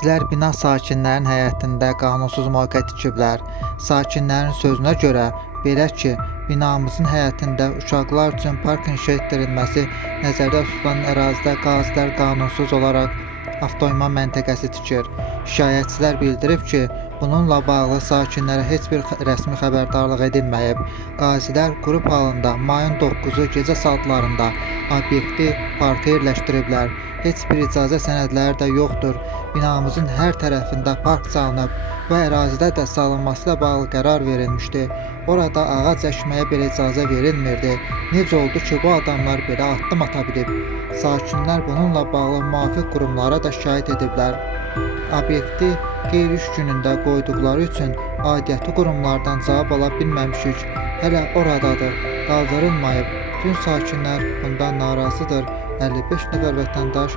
Şikayətçilər bina sakinlərinin həyətində qanunsuz mövqe tikiblər. Sakinlərin sözünə görə, belə ki, binamızın həyətində uşaqlar üçün park inşa etdirilməsi nəzərdə tutulan ərazidə qazilər qanunsuz olaraq avtoyman məntəqəsi tikir. Şikayətçilər bildirib ki, bununla bağlı sakinlərə heç bir rəsmi xəbərdarlıq edilməyib. Qazilər qrup halında mayın 9-u gecə saatlarında obyekti parka yerləşdiriblər. Heç bir icazə sənədləri də yoxdur. Binamızın hər tərəfində park salınıb və ərazidə də salınması ilə bağlı qərar verilmişdi. Orada ağac əkməyə belə icazə verilmirdi. Necə oldu ki, bu adamlar belə addım ata bilib? Sakinlər bununla bağlı müvafiq qurumlara da şikayət ediblər. Obyekti qeyri-iş günündə qoyduqları üçün aidiyyatı qurumlardan cavab ala bilməmişik. Hələ oradadır, qaldırılmayıb. Bütün sakinlər bundan narazıdır. 55 nəfər vətəndaş